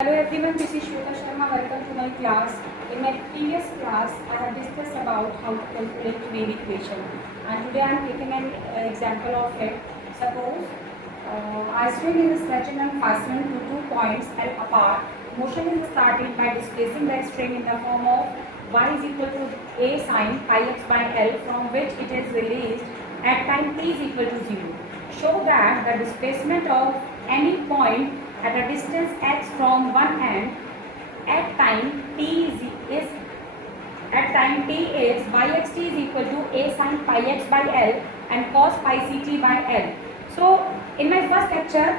Hello everyone, this is Shweta Sharma. Welcome to my class. In my previous class, I have discussed about how to calculate wave equation, and today I am taking an example of it. Suppose a string is stretched and fastened to 2 points L apart. Motion is started by displacing the string in the form of y is equal to a sine pi x by L, from which it is released at time t is equal to 0. Show that the displacement of any point at a distance x from one end at time t is y xt is equal to a sin pi x by L and cos pi ct by L. So in my first lecture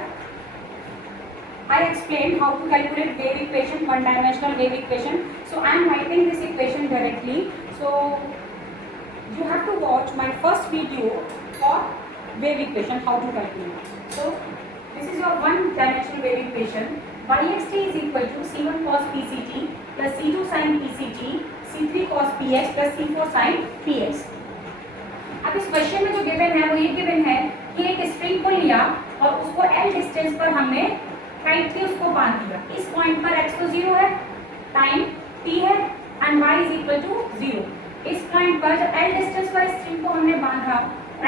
I explained how to calculate wave equation, one dimensional wave equation. So I am writing this equation directly. So you have to watch my first video for wave equation, how to calculate. So this is your one dimensional wave equation. Yxt is equal to c1 cos pct plus c2 sin pct, c3 cos px plus c4 sin px. अब इस question में जो given है वो ये given है कि एक स्ट्रिंग को लिया और उसको L डिस्टेंस पर हमने टाइटली उसको बांध दिया. इस पॉइंट पर x तो 0 है, टाइम t है and y is equal to 0. इस पॉइंट पर जब L डिस्टेंस पर स्ट्रिंग को हमने बांधा,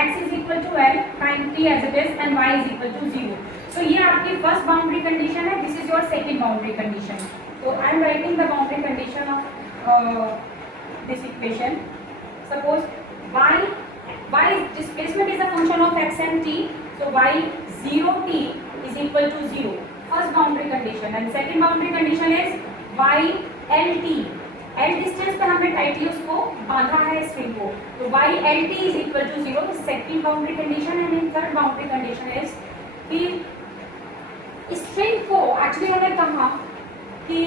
x is equal to L, time t as it is and y is equal to 0. So ये आपकी फर्स्ट बाउंड्री कंडीशन है. This is your second boundary condition. So I am writing the boundary condition of this equation. Suppose y displacement is a function of x and t. So y 0t is equal to 0. First boundary condition. And second boundary condition is y lt. L distance पे हमने tightly उसको बांधा है string को, तो y lt is equal to 0. Second boundary condition है. And third boundary condition is कि string को एक्चुअली हमें कहा कि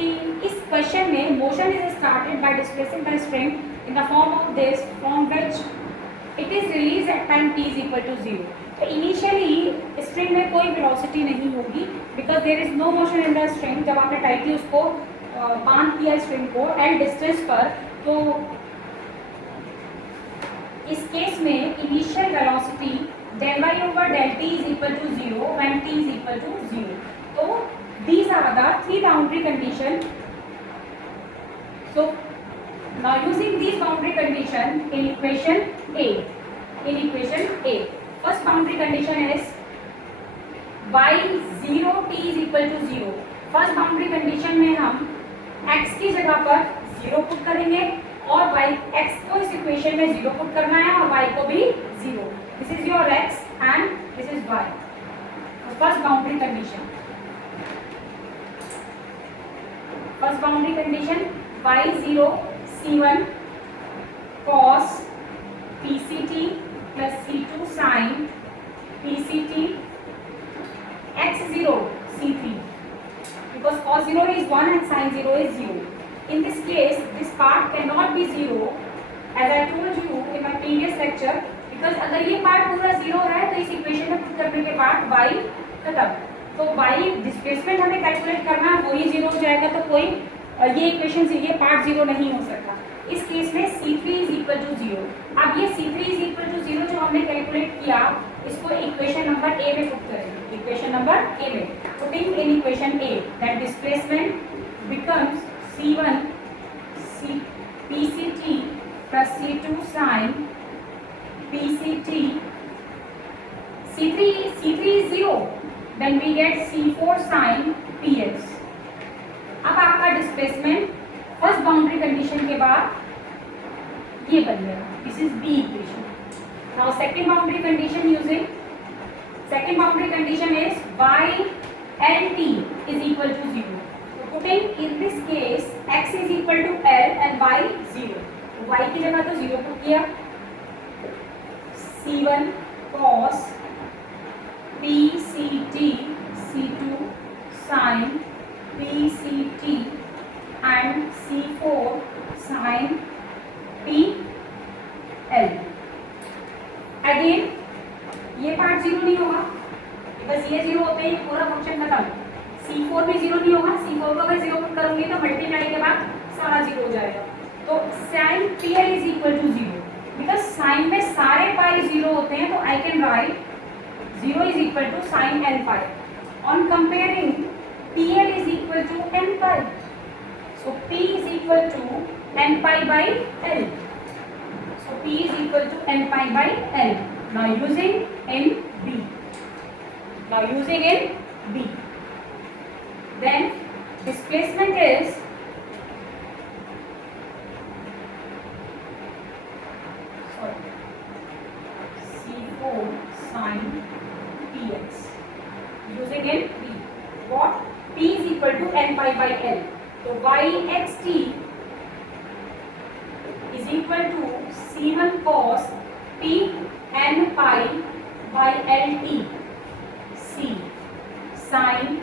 इस क्वेश्चन में motion is started by displacing the string in the form of this, from which it is release at time t is equal to 0. तो initially string में कोई वेलोसिटी नहीं होगी because there is no motion in the string. जब आपने tightly उसको बांध किया स्ट्रिंग को L डिस्टेंस पर, तो इस केस में initial velocity del y over del t is equal to 0 when t is equal to 0. So these are the three boundary condition. So now using these boundary condition in equation A, first boundary condition is y 0 t is equal to 0. First boundary condition में हम x की जगह पर 0 put करेंगे और y x को इस equation में 0 पुट करना है और y को भी 0. This is your x and this is y. First boundary condition, first boundary condition y 0 c1 cos pct plus c2 sin pct, x 0 c3 because cos 0 is 1 and sin 0 is 0. In this case, this part cannot be 0 as I told you in my previous lecture, because अगर ये part पूरा 0 है तो इस equation में put करने के बाद y खत्म. तो y डिस्प्लेसमेंट हमें कैलकुलेट करना है, वही 0 हो जाएगा. तो कोई ये इक्वेशन से ये पार्ट 0 नहीं हो सकता. इस केस में c3 इज इक्वल टू 0. अब ये c3 इज इक्वल टू 0 जो हमने कैलकुलेट किया, इसको इक्वेशन नंबर a में पुट करेंगे. इक्वेशन नंबर a में putting in equation A, that displacement becomes c1 pct plus c2 sin pct. c3 is 0, then we get c4 sin px. अब आपका displacement first boundary condition के बाद ये बन गया. This is B equation. Now second boundary condition, using second boundary condition is y lt is equal to 0. So putting in this case x is equal to L and y 0. तो y की जगह तो 0 put किया. c1 cos pct c2 sin pct and c4 sin pl. Again ये part 0 नहीं होगा, बस ये 0 होते ही पूरा फंक्शन खत्म. c4 भी 0 नहीं होगा. c4 को अगर 0 पुट करूंगी तो मल्टीप्लाई के बाद सारा 0 हो जाएगा. तो sin pl is equal to 0. Because sine में सारे पाई 0 होते हैं, तो I can write 0 is equal to sin n pi. On comparing TL is equal to n pi. So P is equal to n pi by L. So P is equal to n pi by L. Now using in B. Then displacement is C4 sin Px. Using in B. What? P is equal to n pi by L. So yxt is equal to C1 cos P n pi by Lt. C sin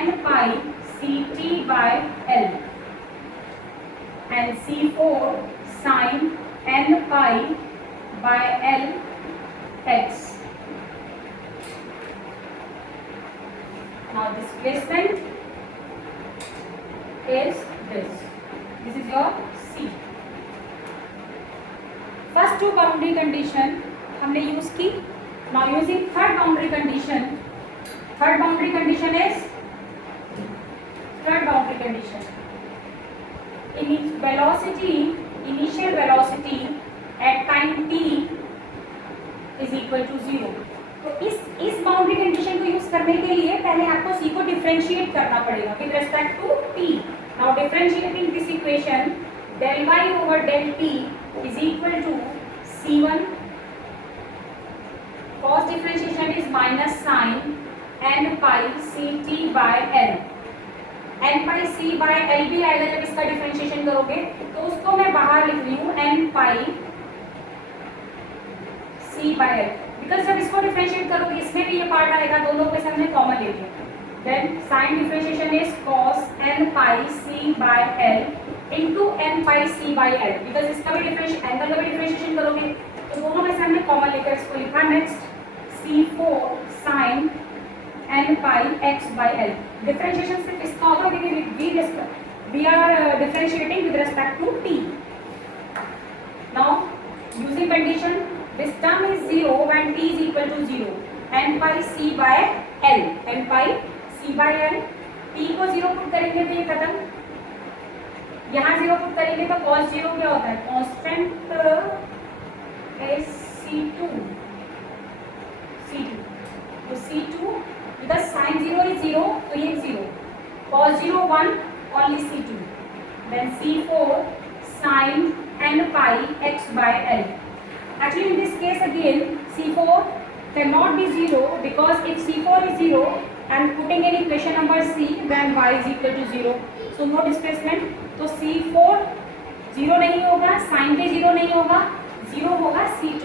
n pi Ct by L. And C4 sin n pi by L x. Now displacement is this. This is your C. First two boundary condition हमने use की. Now using third boundary condition. Third boundary condition is initial velocity at time t is equal to 0. तो इस boundary condition को use करने के लिए पहले आपको c को डिफरेंशिएट करना पड़ेगा with respect to t. Now differentiating this equation del y over del t is equal to c1 cos differentiation is minus sin n pi ct by l. n pi c by l भी आएगा जब इसका differentiation करोगे, तो उसको मैं बाहर लिख रही हूँ n pi c by l. Because जब इसको डिफरेंशिएट करोगे इसमें भी ये पार्ट आएगा, दोनों को हमने कॉमन ले लिया. Then sine differentiation is cos n pi c by l into n pi c by l. Because इसका भी डिफरेंशिएशन एंगल का भी डिफरेंशिएशन करोगे तो दोनों में से हमने कॉमन लेकर इसको लिखा. Next c4 sin n pi x by l. Differentiation सिर्फ इसका होगा क्योंकि we are differentiating with respect to t. Now using condition this term is 0 when t is equal to 0. n pi c by l. n pi c by l. t को 0 put करेंगे तो ये खत्म. यहाँ 0 पुट करेंगे तो cos 0 क्या होता है? Constant is c2. तो c2 because sin 0 is 0 तो ये 0. cos 0 1 only c2. Then c4 sin n pi x by l. Actually in this case again c4 cannot be 0 because if c4 is 0 and putting in equation number c then y is equal to 0. So no displacement. तो c4 0 नहीं होगा, sin पे 0 नहीं होगा, 0 होगा c2.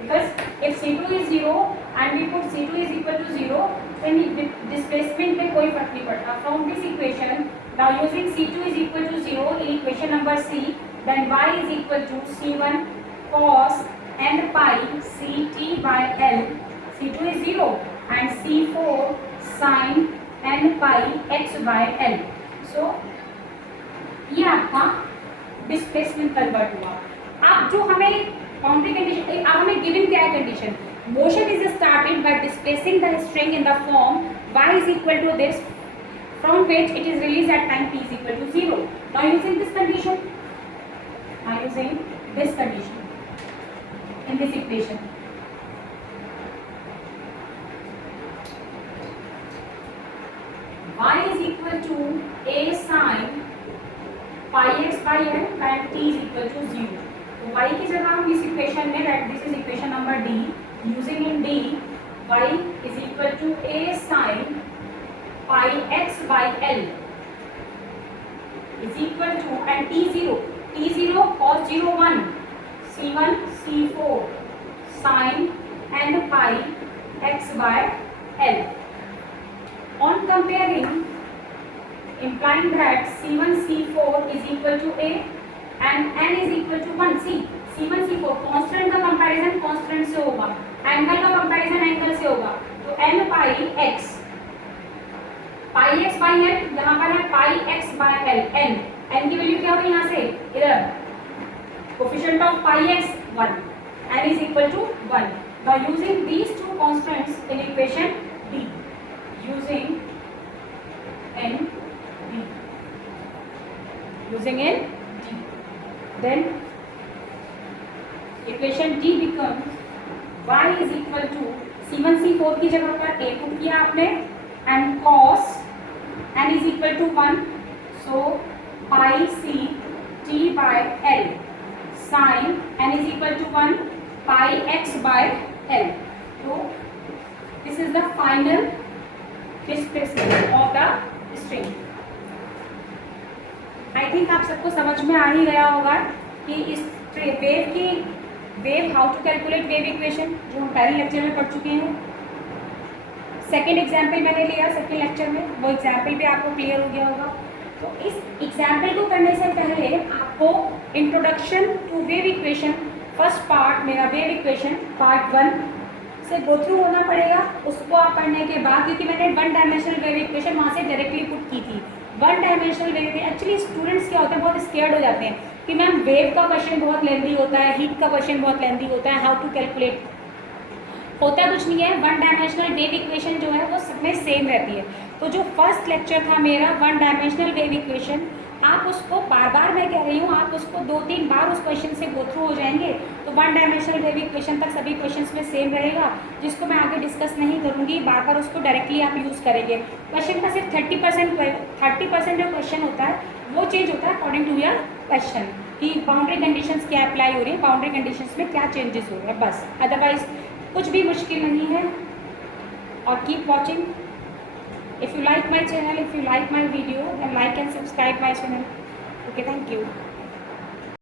Because if c2 is 0 and we put c2 is equal to 0 then displacement में कोई फर्क नहीं पड़ता. From this equation now using c2 is equal to 0 in equation number c then y is equal to c1 cos n pi ct by l. c2 is 0 and c4 sin n pi x by l. So ये आपका displacement convert हुआ. अब जो हमें boundary condition, अब हमें given क्या है condition? Motion is started by displacing the string in the form y is equal to this from which it is released at time t is equal to 0. Now using this condition in this equation, y is equal to a sin pi x by l and t is equal to 0. तो y की जगह हम इस equation में that this is equation number d. Using in d y is equal to a sin pi x by l is equal to and t0 cos 0 1 c1 c4 sin n pi x by l. On comparing, implying that c1 c4 is equal to a and n is equal to 1. c1 c4 constant का comparison constant से होगा, angle का comparison angle से होगा. तो n pi x by l यहाँ पर है pi x by l. n की वैल्यू क्या होगी यहाँ से इधर coefficient of pi x 1 n is equal to 1. by using these two constants in equation D, using in D, then equation D becomes y is equal to C1 C4 की जगह पर a put किया आपने and cos n is equal to 1, so pi c t by l, sin n is equal to 1, pi x by l. So this is the final displacement of the string. I think आप सबको समझ में आ ही गया होगा कि इस wave how to calculate wave equation, जो हम पहले लेक्चर में पढ़ चुके हैं. सेकेंड एग्जाम्पल मैंने लिया सेकेंड लेक्चर में, वो एग्जाम्पल भी आपको क्लियर हो गया होगा. तो इस एग्जाम्पल को करने से पहले आपको introduction to wave equation first part मेरा वेव इक्वेशन पार्ट 1 से गो थ्रू होना पड़ेगा. उसको आप पढ़ने के बाद, क्योंकि मैंने वन डायमेंशनल वेव इक्वेशन वहाँ से डायरेक्टली पुट की थी. वन डायमेंशनल वेव में एक्चुअली स्टूडेंट्स क्या होते हैं, बहुत स्केयर्ड हो जाते हैं कि मैम वेव का क्वेश्चन बहुत लेंदी होता है, हीट का क्वेश्चन बहुत लेंदी होता है, हाउ टू कैलकुलेट. होता कुछ नहीं है, वन डायमेंशनल वेव इक्वेशन जो है वो सब में सेम रहती है. तो जो फर्स्ट लेक्चर था मेरा वन डायमेंशनल वेव इक्वेशन, आप उसको बार बार मैं कह रही हूँ, आप उसको 2-3 बार उस क्वेश्चन से गो थ्रू हो जाएंगे तो वन डायमेंशनल वेव इक्वेशन तक सभी क्वेश्चंस में सेम रहेगा, जिसको मैं आगे डिस्कस नहीं करूँगी. बार बार उसको डायरेक्टली आप यूज़ करेंगे. क्वेश्चन का सिर्फ 30% जो क्वेश्चन होता है वो चेंज होता है अकॉर्डिंग टू योर क्वेश्चन, कि बाउंड्री कंडीशंस क्या अप्लाई हो रही है, बाउंड्री कंडीशंस में क्या चेंजेस हो रहे हैं, बस. अदरवाइज कुछ भी मुश्किल नहीं है. और keep watching. If you like my channel, if you like my video, then like and subscribe my channel. Okay, thank you.